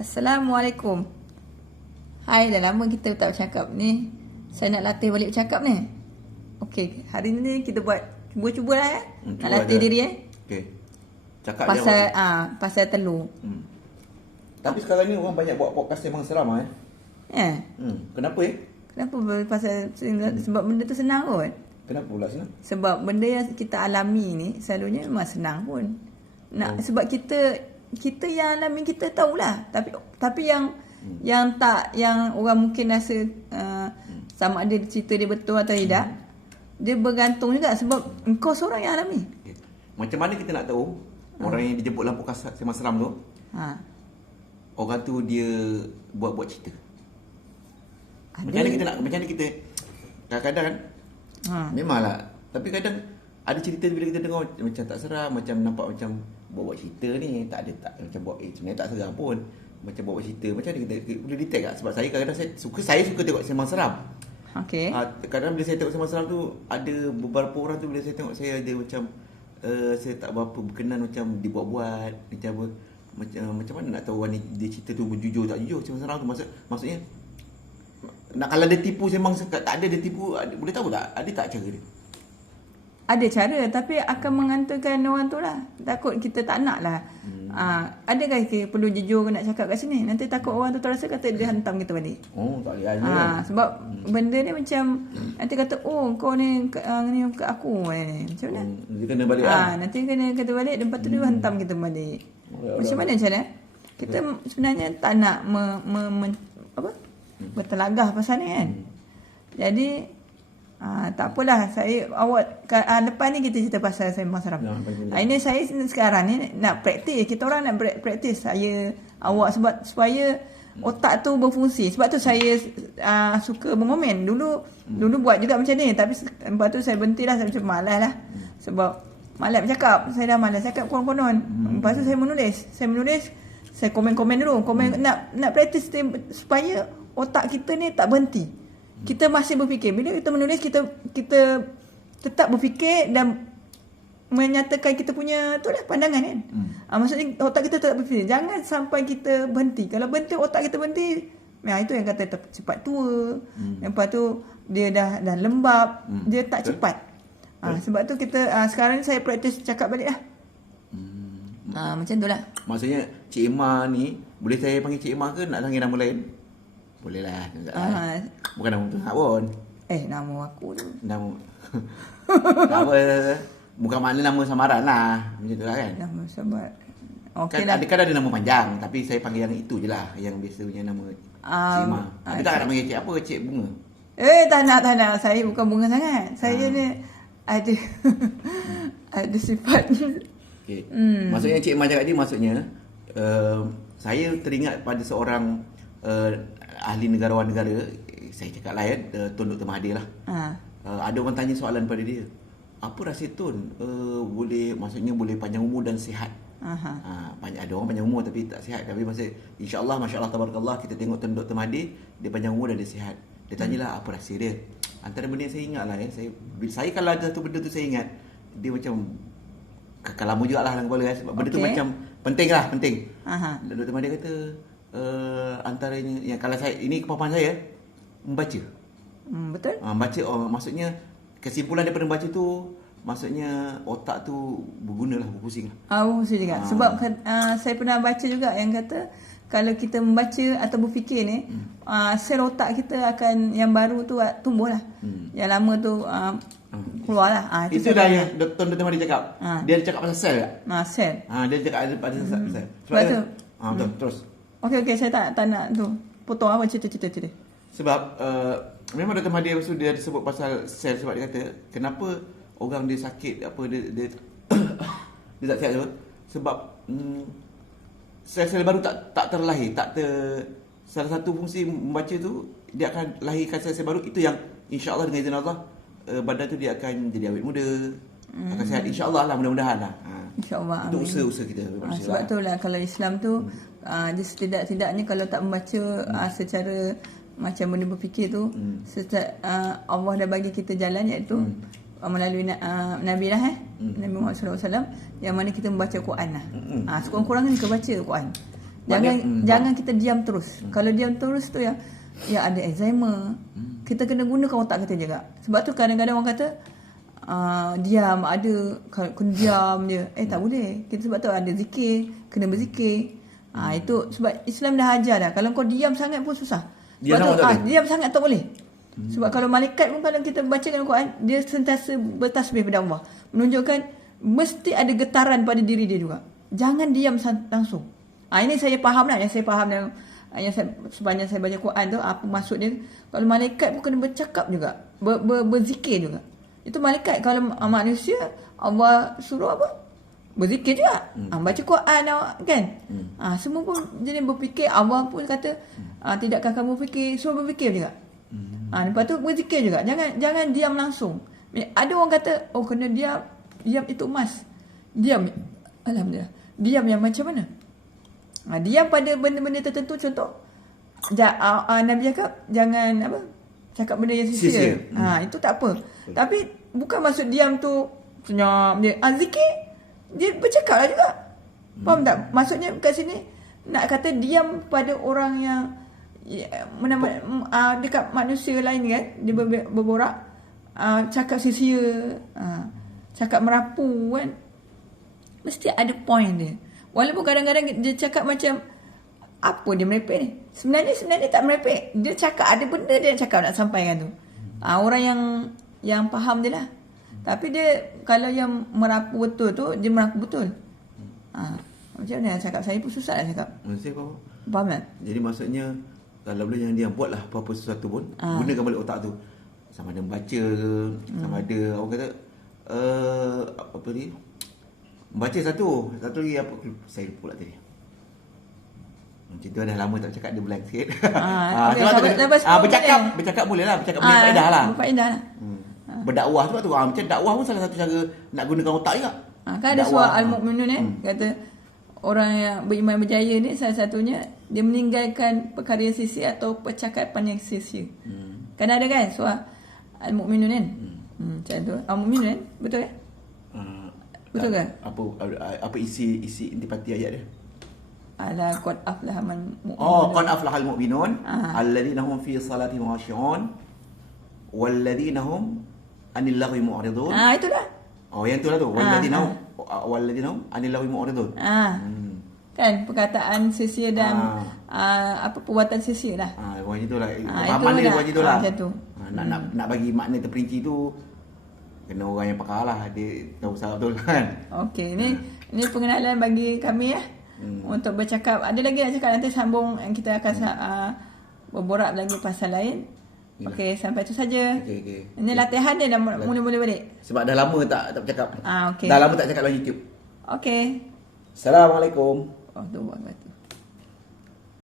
Assalamualaikum. Hai, dah lama kita tak bercakap ni. Saya nak latih balik bercakap ni. Okey, hari ni kita buat cuba-cuba lah nak latih diri Okey. Cakap pasal pasal telur. Tapi sekarang ni orang banyak buat podcast memang seram Kenapa Kenapa? Sebab benda tu senang kot. Kenapa pula senang? Sebab benda yang kita alami ni selalunya memang senang pun. Sebab kita yang alami kita tahulah. Tapi yang orang mungkin rasa sama ada cerita dia betul atau tidak, dia bergantung juga sebab engkau seorang yang alami. Macam mana kita nak tahu orang yang dijemput dalam podcast memang seram tu, orang tu dia buat cerita? Macam mana kita kadang-kadang kan memanglah, tapi kadang ada cerita bila kita dengar macam tak seram, macam nampak macam buat cerita ni tak macam buat sebenarnya tak seram pun, macam buat cerita. Macam mana kita boleh detect tak? Sebab saya kadang-kadang saya suka tengok sembang seram. Okey. Kadang bila saya tengok sembang seram tu, ada beberapa orang tu bila saya tengok, saya ada macam saya tak berapa berkenan, macam dibuat-buat macam apa, macam mana nak tahu orang ni dia cerita tu jujur tak jujur. Sembang seram tu maksudnya nak, kalau dia tipu sembang tak ada dia tipu, boleh tahu tak ada tak cara dia? Ada cara, tapi akan mengantarkan orang tu lah. Takut kita tak nak lah. Adakah kita perlu jujur nak cakap kat sini? Nanti takut orang tu terasa kata dia hantam kita balik. Tak boleh. Sebab benda ni macam nanti kata, kau ni ke aku ni. Macam mana? Nanti kena balik nanti kena kata balik, lepas tu dia hantam kita balik. Macam mana macam mana? Kita sebenarnya tak nak bertelagah pasal ni kan. Jadi tak apalah, lepas ni kita cerita pasal sembang seram. Ini saya sekarang ni nak praktis. Kita orang nak praktis awak supaya otak tu berfungsi. Sebab tu saya suka mengomen. Dulu buat juga macam ni, tapi lepas tu saya berhentilah. Saya macam malas lah. Sebab malas bercakap. Saya dah malas cakap konon-konon. Lepas tu saya menulis. Saya komen-komen dulu. Nak praktis supaya otak kita ni tak berhenti. Kita masih berfikir. Bila kita menulis, kita tetap berfikir dan menyatakan kita punya pandangan kan. Maksudnya otak kita tetap berfikir. Jangan sampai kita berhenti. Kalau berhenti, otak kita berhenti, itu yang kata cepat tua. Lepas tu dia dah lembab, dia tak cepat. Sebab tu kita sekarang ni saya praktis cakap balik lah. Macam tu lah. Maksudnya Cik Emma ni, boleh saya panggil Cik Emma ke nak panggil nama lain? Boleh lah. Bukan nama tu pun. Nama aku tu. Nama tak apa. Bukan makna nama samaran lah. Macam tu lah kan. Nama samaran. Okay kan, lah. Kan ada nama panjang, tapi saya panggil yang itu je lah, yang biasa punya nama Cik Ma. Tapi tak nak panggil Cik apa? Cik Bunga. Tak nak. Saya bukan bunga sangat. Saya ni ada sifat. Okay. Maksudnya Cik Ma cakap tadi, maksudnya saya teringat pada seorang ahli negarawan-negara, saya cakap lah Tun Dr. Mahathir lah. Ada orang tanya soalan pada dia, apa rahsia Tun boleh panjang umur dan sihat? Ada orang panjang umur tapi tak sihat. Tapi insya-Allah, masya-Allah, tabarakallah, kita tengok Tun Dr. Mahathir, dia panjang umur dan dia sihat. Dia tanyalah apa rahsia dia. Antara benda yang saya ingat lah, saya kalau ada satu benda tu saya ingat, dia macam kekal lama jugalah dalam kepala sebab benda tu macam penting. Dr. Mahathir kata antaranya yang kalau saya, ini kepakaran saya, membaca. Betul? Membaca, maksudnya kesimpulan daripada membaca tu, maksudnya otak tu berguna lah, berpusing lah. Berpusing juga. Sebab saya pernah baca juga yang kata kalau kita membaca atau berfikir ni, sel otak kita akan, yang baru tu tumbuh lah. Yang lama tu keluar lah. Itu dah yang Dr. Mahathir cakap. Dia ada cakap pasal sel tak? Sel. Dia cakap ada pasal sel. Sebab tu betul, terus. Okey, saya tak nak tu potong apa cerita. Sebab memang Dr. Mahathir dia sebut pasal sel, sebab dia kata kenapa orang dia sakit, dia tak sihat tu, sebab sel-sel baru tak terlahir, salah satu fungsi membaca tu, dia akan lahirkan sel-sel baru, itu yang insya-Allah dengan izin Allah badan tu dia akan jadi awet muda, akan sihat, insya-Allah lah, mudah-mudahan lah. InsyaAllah. Itu usaha-usaha kita. Sebab tu lah kalau Islam tu dia setidak-tidaknya kalau tak membaca secara macam benda berfikir tu, Allah dah bagi kita jalan, iaitu melalui Nabi lah Nabi Muhammad SAW, yang mana kita membaca Quran lah. Sekurang-kurangnya kita baca Quran. Jangan kita diam terus. Kalau diam terus tu yang ada Alzheimer. Kita kena gunakan otak kita juga. Sebab tu kadang-kadang orang kata diam, ada kena diam je. Tak boleh. Kita sebab tu ada zikir, kena berzikir. Itu sebab Islam dah ajar dah. Kalau kau diam sangat pun susah. Diam sangat tak boleh. Sebab kalau malaikat pun kalau kita bacakan Al-Quran, dia sentiasa bertasbih pada Allah. Menunjukkan mesti ada getaran pada diri dia juga. Jangan diam langsung. Ini saya faham lah. Yang saya faham sepanjang saya baca Quran tu, apa maksud dia. Kalau malaikat pun kena bercakap juga, berzikir juga. Itu malaikat. Kalau manusia, Allah suruh apa? Berzikir juga. Baca Quran kan. Semua pun jadi berfikir. Allah pun kata tidakkah kamu fikir, suruh berfikir juga. Lepas tu berzikir juga. Jangan diam langsung. Ada orang kata kena diam itu emas. Diam, alhamdulillah. Diam yang macam mana? Diam pada benda-benda tertentu. Contoh Nabi cakap jangan cakap benda yang sia-sia. Itu tak apa. Tapi bukan maksud diam tu senyap dia. Zikir dia bercakap lah juga. Faham tak? Maksudnya kat sini nak kata diam pada orang yang dekat manusia lain kan, dia berborak, cakap sia-sia, cakap merapu kan, mesti ada point dia. Walaupun kadang-kadang dia cakap macam apa dia merepek ni, sebenarnya tak merepek, dia cakap ada benda dia cakap nak sampaikan tu. Orang yang faham je lah. Tapi dia kalau yang merapu betul tu, dia merapu betul. Macam mana cakap, saya pun susah nak cakap. Maksudnya apa? Faham tak? Jadi maksudnya kalau boleh jangan diam, buatlah apa-apa sesuatu pun, gunakan balik otak tu. Sama ada membaca ke, sama ada orang kata apa ni? Membaca satu lagi apa? Saya lupa pula tadi. Macam tu dah lama tak cakap, dia blank sikit. Bercakap boleh lah, bercakap boleh faedah lah. Berfaedah lah. Berdakwah tu macam dakwah pun salah satu cara nak gunakan otak juga. Kan ada surah Al-Mu'minun kata orang yang beriman berjaya ni salah satunya dia meninggalkan perkara yang sia-sia atau percakapan yang sia-sia. Kan ada kan surah Al-Mu'minun kan? Macam tu. Al-Mu'minun kan? Betul kan? Betul kan? Apa isi intipati ayat dia? Ala qad aflaha man mu'minun. Qad aflahal mu'minun alladhina hum fi salatihim khashi'un walladhina hum anil lagwi mu'ridun. Itulah. Yang tu lah tu. Walladhina hum anil lagwi mu'ridun. Kan perkataan sia-sia dan perbuatan sia-sia lah. Macam tu lah. Pahaman dia macam tu lah. Macam tu. Nak bagi makna terperinci tu kena orang yang pakar lah, dia tahu salah betul kan. Okey, ni pengenalan bagi kami ya. Untuk bercakap. Ada lagi nak cakap, nanti sambung kita akan berborak lagi pasal lain. Okey, sampai tu saja. Okay. Ini latihan dia dah mula balik. Sebab dah lama tak bercakap. Okay. Dah lama tak cakap dalam YouTube. Okey. Assalamualaikum. Warahmatullahi wabarakatuh.